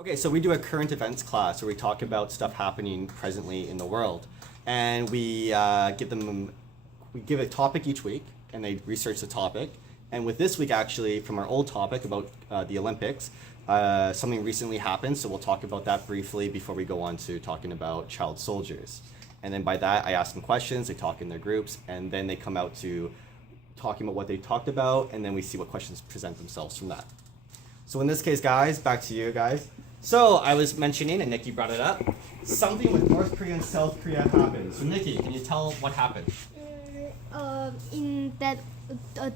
Okay, so we do a current events class where we talk about stuff happening presently in the world, and we give a topic each week, and they research the topic. And with this week, actually, from our old topic about the Olympics, something recently happened, so we'll talk about that briefly before we go on to talking about child soldiers. And then by that, I ask them questions, they talk in their groups, and then they come out to talking about what they talked about, and then we see what questions present themselves from that. So in this case, guys, back to you guys. So I was mentioning, and Nikki brought it up, something with North Korea and South Korea happened. So Nikki, can you tell what happened? In that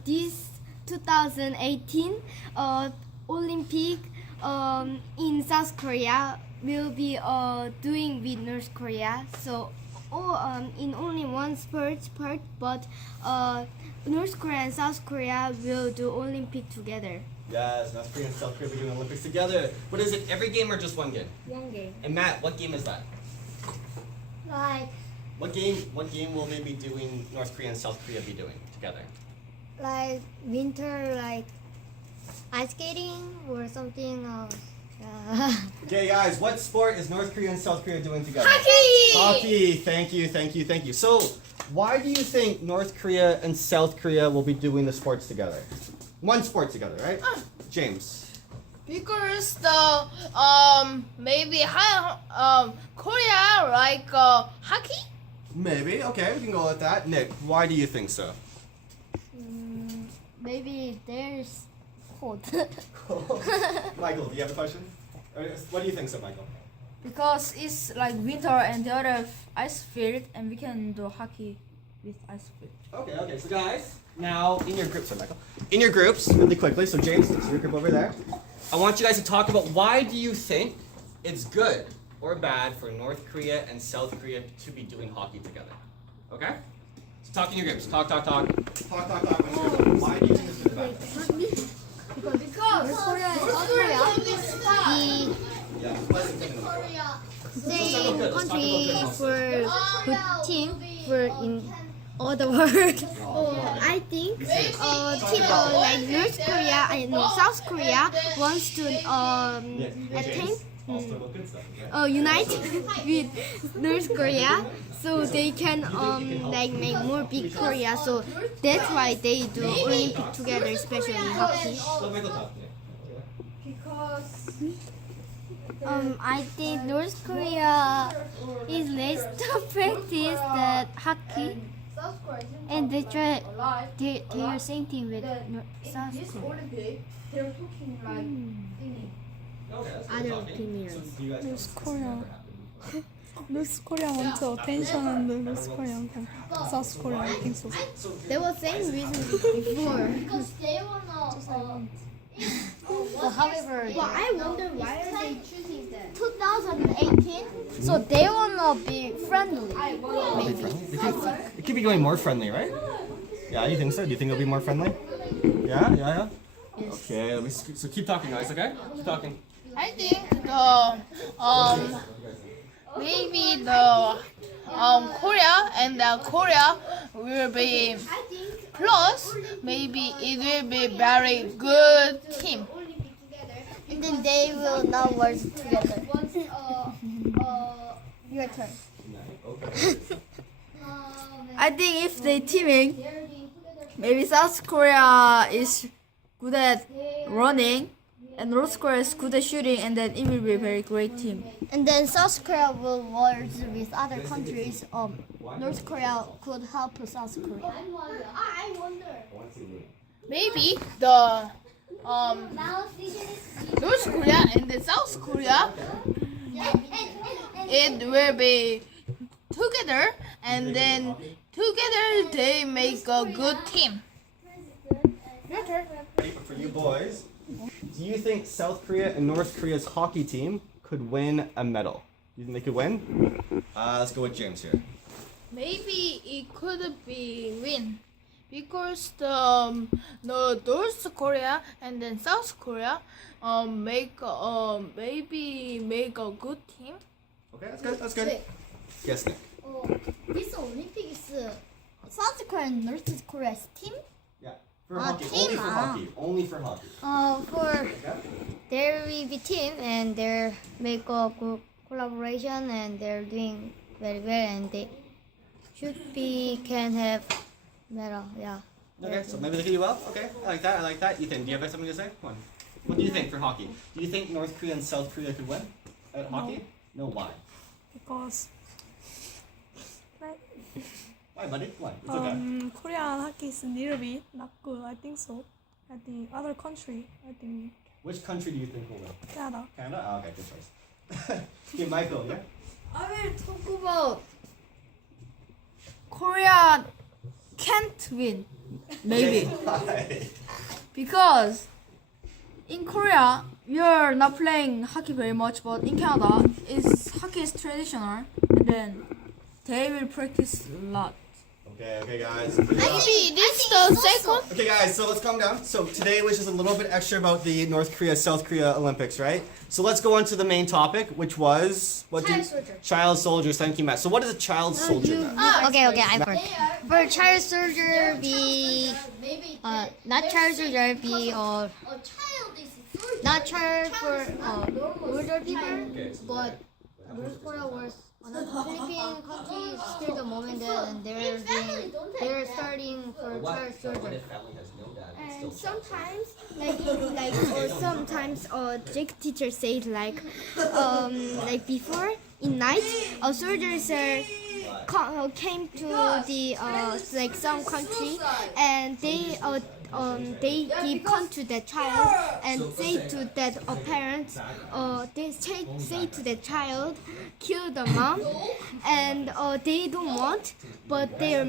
this 2018 Olympic in South Korea will be doing with North Korea. So in only one sport part, but North Korea and South Korea will do Olympic together. Yes, North Korea and South Korea will be doing Olympics together. What is it, every game or just one game? One game. And Matt, what game is that? Like What game will they be doing, North Korea and South Korea be doing together? winter, like ice skating or something else. Okay guys, what sport is North Korea and South Korea doing together? Hockey! Hockey, thank you. So, why do you think North Korea and South Korea will be doing the sports together? One sport together, right? James. Because the maybe Korea like hockey. Maybe, okay, we can go with that. Nick, why do you think so? Maybe there's cold. Michael, do you have a question? What do you think so, Michael? Because it's like winter and the other ice field, and we can do hockey with ice field. Okay, so guys, now in your groups, Michael. In your groups, really quickly, so James, it's your group over there. I want you guys to talk about why do you think it's good or bad for North Korea and South Korea to be doing hockey together. Okay? So talk in your groups. Talk. Talk. Why do you think it's good or bad? Because North Korea and South Korea, Yeah, pleasant thing in the world. same country for good team for in all the world. I think team like North Korea and South Korea wants to attain unite with North Korea so they can like make more big Korea. So that's why they do Olympic together, especially hockey. I think North Korea is less to practice that hockey, and they are same team with South Korea. Other opinions. North Korea want to attention and North Korea and South Korea I think so. They were saying reason before. Because they wanna. However, I wonder why are they choosing that? 2018, so they wanna be friendly. It could be going more friendly, right? Yeah, you think so? Do you think it'll be more friendly? Yeah. Okay, so keep talking, guys. Okay, keep talking. I think the maybe the Korea and the Korea will be plus. Maybe it will be very good team. And then they will now work together. Your turn. I think if they teaming, maybe South Korea is good at running, and North Korea is good at shooting, and then it will be a very great team. And then South Korea will work with other countries. North Korea could help South Korea. I wonder. Maybe the North Korea and the South Korea it will be together, and then together they make a good team. For you boys, do you think South Korea and North Korea's hockey team could win a medal? Do you think they could win? Let's go with James here. Maybe it could be win because the North Korea and then South Korea maybe make a good team. Okay, that's good. Yes, Nick. This Olympic is South Korea and North Korea's team. Yeah, for hockey, team, only for hockey. For Okay. there will be team and they make a good collaboration and they're doing very well and they should be can have medal. Yeah. Okay, so maybe they can do well. Okay, I like that. I like that. Ethan, do you have something to say? Come on. What do you think for hockey? Do you think North Korea and South Korea could win at hockey? No, why? Because Why, buddy? Why? It's okay. Korean hockey is a little bit not good. I think so. I think other country. I think Which country do you think will win? Canada. Canada? Oh, okay, good choice. Okay, Michael, yeah? I will talk about Korea can't win. Maybe. Why? Because in Korea, we are not playing hockey very much, but in Canada, hockey is traditional, and then they will practice a lot. Okay, guys. Maybe this the second. Okay, guys, so let's calm down. So today was just a little bit extra about the North Korea, South Korea Olympics, right? So let's go on to the main topic, which was child soldiers. Thank you, Matt. So what is a child soldier? Matt? Okay, I'm for child soldier be not child soldier be A child is not child for older people, but North Korea was Philippine country still the moment and they're starting for child soldier. And sometimes or sometimes Jake teacher said like before in night soldiers came to the like some country and they give gun to the child and say to that parents they say to the child kill the mom and they don't want but their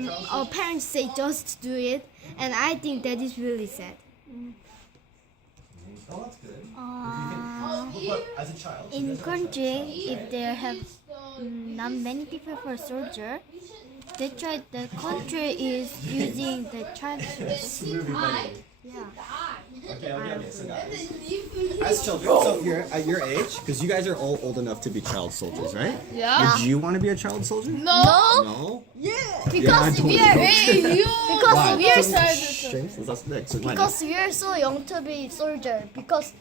parents say just do it and I think that is really sad. Oh, that's good. What, as a child? In country, if there have not many people for soldier, the country is using the child soldier. Yeah. Okay, so guys. As children, so you're at your age, because you guys are all old enough to be child soldiers, right? Yeah. Would you want to be a child soldier? No. No? Because we are Why? we are James, that's next. So why not? because we are so young to be soldier. Because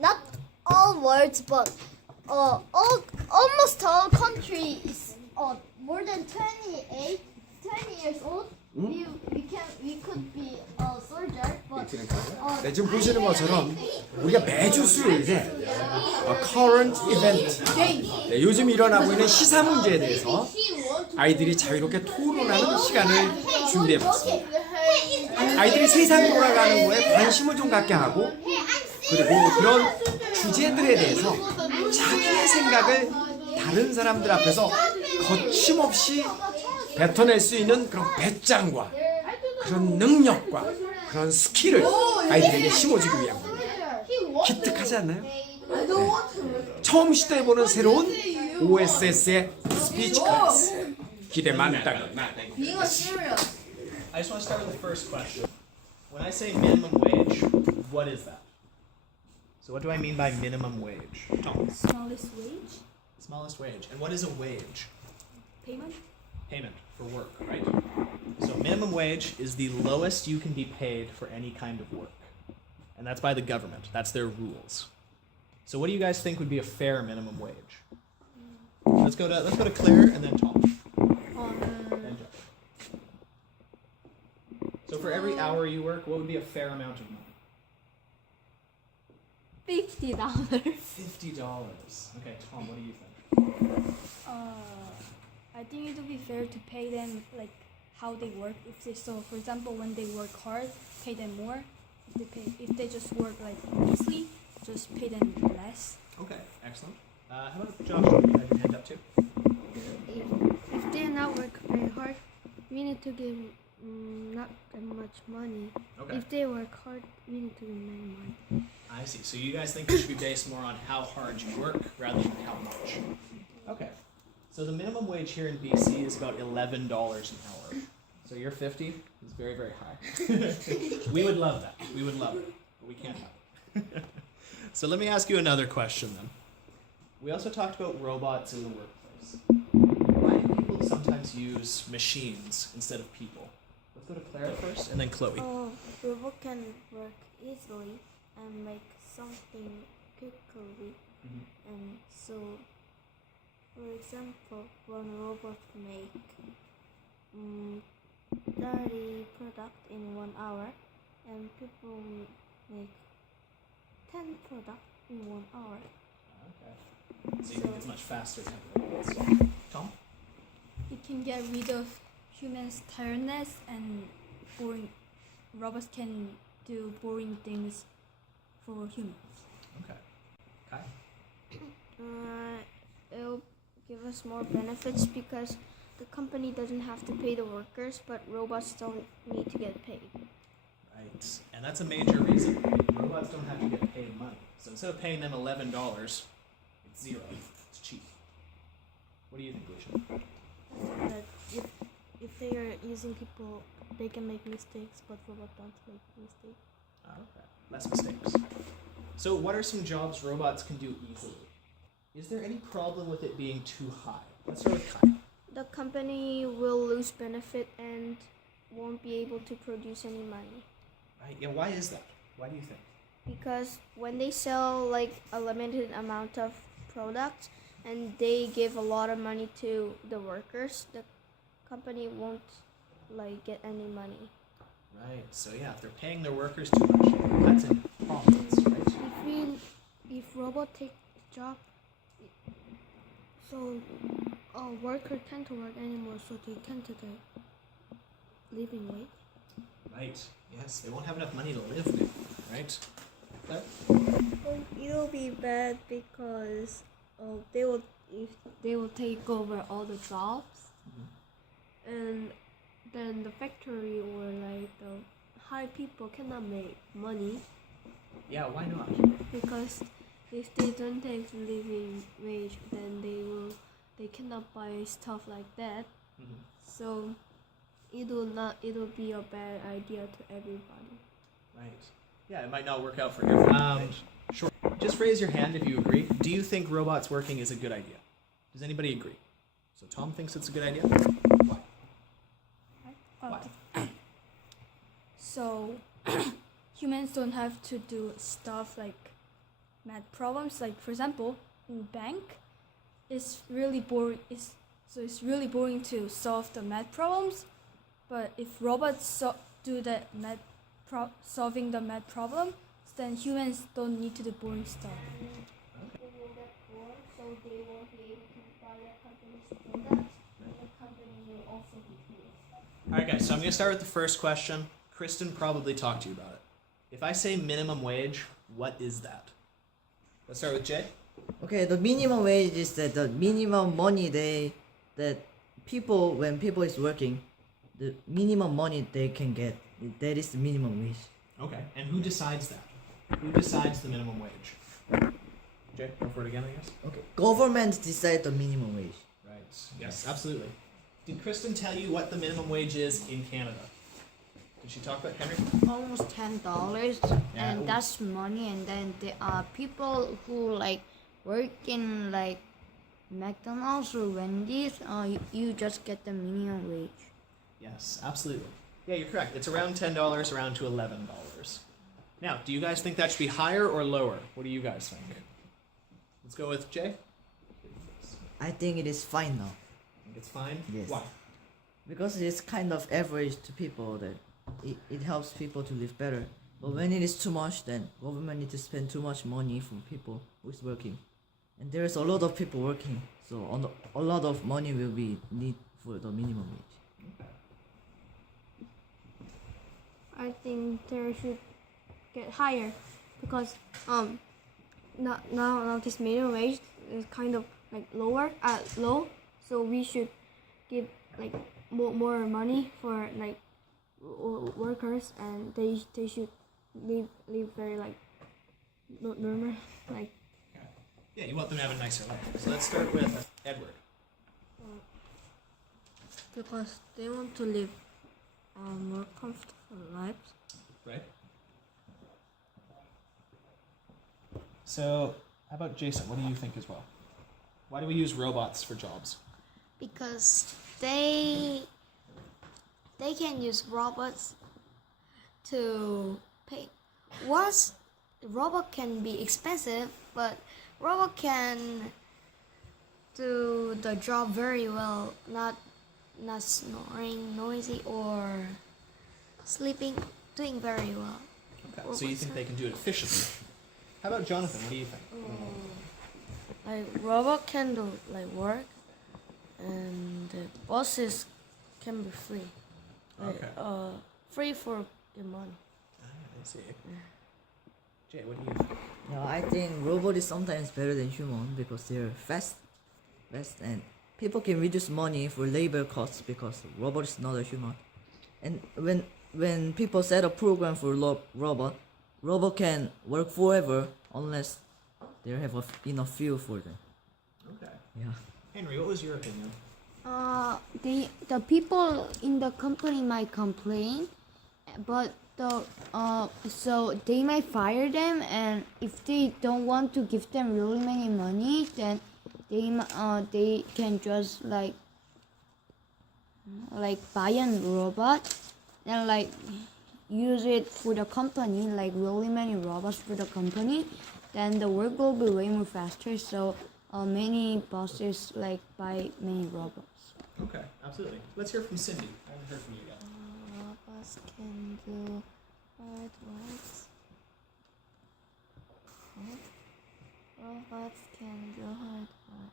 not all words, but almost all country is more than 20 years old. We could be a soldier, but 네, 지금 보시는 것처럼 우리가 매주 수요일에 current event, 네, 요즘 일어나고 있는 시사 문제에 대해서 아이들이 자유롭게 토론하는 시간을 준비해봤습니다. 아이들이 세상이 돌아가는 거에 관심을 좀 갖게 하고 그리고 그런 주제들에 대해서 자기의 생각을 다른 사람들 앞에서 거침없이 뱉어낼 수 있는 그런 배짱과 그런 능력과 그런 스킬을 아이들에게 심어주기 위한 겁니다. 기특하지 않나요? 네. 처음 시도해보는 새로운 OSS의 스피치 클래스 기대 많다입니다. I just want to start with the first question. When I say minimum wage, what is that? So what do I mean by minimum wage? Tom. Smallest wage Smallest wage. And what is a wage? payment. Payment for work, right? So minimum wage is the lowest you can be paid for any kind of work. And that's by the government. That's their rules. So what do you guys think would be a fair minimum wage? Let's go to Claire and then Tom. And Jeff. So for every hour you work, what would be a fair amount of money? $50. $50. Okay, Tom, what do you think? I think it would be fair to pay them like how they work. For example, when they work hard, pay them more. If they just work like easily, just pay them less. Okay, excellent. How about Josh? You had your hand up too. If they not work very hard, we need to give not that much money. Okay. If they work hard, we need to give more money. I see. So you guys think it should be based more on how hard you work rather than how much. Okay. So the minimum wage here in BC is about $11 an hour. So your 50 is very, very high. We would love that. We would love it, but we can't have it. So let me ask you another question then. We also talked about robots in the workplace. Why do people sometimes use machines instead of people? Let's go to Clara first, and then Chloe. Robot can work easily and make something quickly. And so, for example, one robot make 30 products in 1 hour, and people make 10 products in 1 hour. Okay. So you think it's much faster to have robots. Tom? It can get rid of humans' tiredness and boring. Robots can do boring things for humans. Okay. Kai? It'll give us more benefits because the company doesn't have to pay the workers, but robots don't need to get paid. Right. And that's a major reason. Robots don't have to get paid money. So instead of paying them $11, it's zero. It's cheap. What do you think, Lucia? That if they are using people, they can make mistakes, but robots don't make mistakes. Okay. Less mistakes. So what are some jobs robots can do easily? Is there any problem with it being too high? Let's start with Kai. The company will lose benefit and won't be able to produce any money. Right. Yeah, why is that? Why do you think? Because when they sell like a limited amount of products and they give a lot of money to the workers, the company won't like get any money. Right. So yeah, if they're paying their workers too much, that's a problem, right? If robot take job, so worker can't work anymore, so they can't get a living wage. Right. Yes, they won't have enough money to live now, right? It'll be bad because they will take over all the jobs, and then the factory or like the high people cannot make money Yeah, why not? because if they don't take the living wage, then they cannot buy stuff like that. So it'll be a bad idea to everybody. Right. Yeah, it might not work out for everyone. Sure. Just raise your hand if you agree. Do you think robots working is a good idea? Does anybody agree? So Tom thinks it's a good idea. Why? Why? So humans don't have to do stuff like math problems. Like for example, in bank, it's really boring. It's really boring to solve the math problems. But if robots do the solving the math problem, then humans don't need to do boring stuff. They will get bored, so they won't be able to buy the company's products, and the company will also be closed. All right, guys. So I'm going to start with the first question. Kristen probably talked to you about it. If I say minimum wage, what is that? Let's start with Jay. Okay, the minimum wage is the minimum money that people, when people is working, the minimum money they can get. That is the minimum wage. Okay. And who decides that? Who decides the minimum wage? Jay, go for it again, I guess. Okay, government decide the minimum wage. Right. Yes, absolutely. Did Kristen tell you what the minimum wage is in Canada? Did she talk about Henry? Almost $10, Yeah. and that's money. And then there are people who like work in like McDonald's or Wendy's. You just get the minimum wage. Yes, absolutely. Yeah, you're correct. It's around $10, around to $11. Now, do you guys think that should be higher or lower? What do you guys think? Let's go with Jay. I think it is fine now. Think it's fine? Yes. Why? Because it's kind of average to people that it helps people to live better. But when it is too much, then government need to spend too much money for people who is working. And there's a lot of people working, so a lot of money will be need for the minimum wage. I think there should get higher because now this minimum wage is kind of like low, so we should give like more money for like workers, and they should live very like normal like. Yeah, you want them to have a nicer life. So let's start with Edward. Because they want to live more comfortable lives. Right? So, how about Jason? What do you think as well? Why do we use robots for jobs? Because they can use robots to pay. robot can be expensive, but robot can do the job very well, not snoring, noisy, or sleeping, doing very well. Okay. So you think they can do it efficiently? How about Jonathan? What do you think? Like robot can do like work, and the buses can be free. Like, Okay. free for the money. I see. Jay, what do you think? Yeah, I think robot is sometimes better than human because they're fast, and people can reduce money for labor costs because robot is not a human. And when people set a program for robot can work forever unless they have enough fuel for them. Okay. Yeah. Henry, what was your opinion? The people in the company might complain, but so they might fire them, and if they don't want to give them really many money, then they can just like buy a robot and like use it for the company, like really many robots for the company. Then the work will be way more faster. So many bosses like buy many robots. Okay, absolutely. Let's hear from Cindy. I haven't heard from you yet. Robots can do hard work. Robots can do hard work.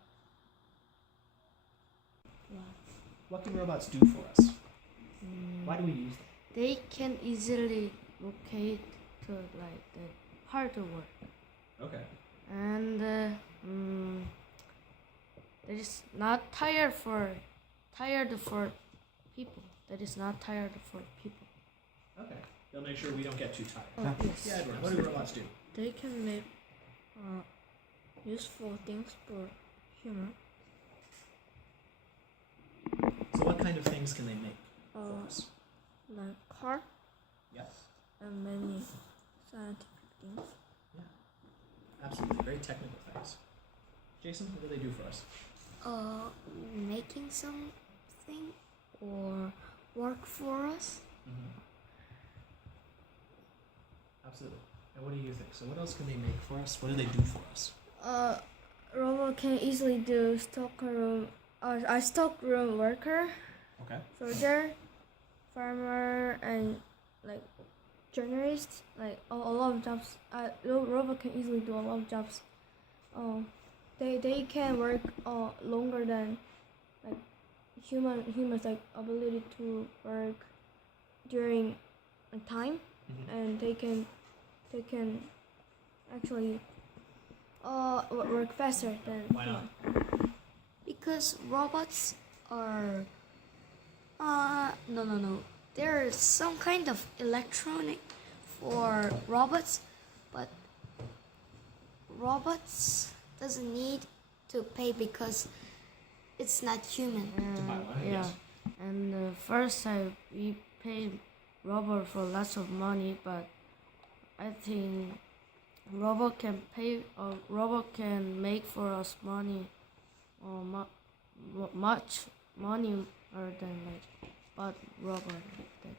What can robots do for us? Why do we use them? They can easily locate to like the harder work, Okay. and that is not tired for people. That is not tired for people. Okay. They'll make sure we don't get too tired. Yes. Yeah, Edward, what do robots do? They can make useful things for humans. So what kind of things can they make for us? Like car Yes. and many scientific things. Absolutely. Very technical things. Jason, what do they do for us? Making something or work for us. Absolutely. And what do you think? So what else can they make for us? What do they do for us? Robot can easily do stockroom worker, Okay. soldier, farmer, and like journalist. Like a lot of jobs. Robot can easily do a lot of jobs. They can work longer than like humans like ability to work during a time, and they can actually work faster than Why not? human. Because robots are no. There's some kind of electronic for robots, but robots doesn't need to pay because it's not human. Yeah, and first we paid robot for lots of money, but I think robot can make for us money, much money more than like but robot like that.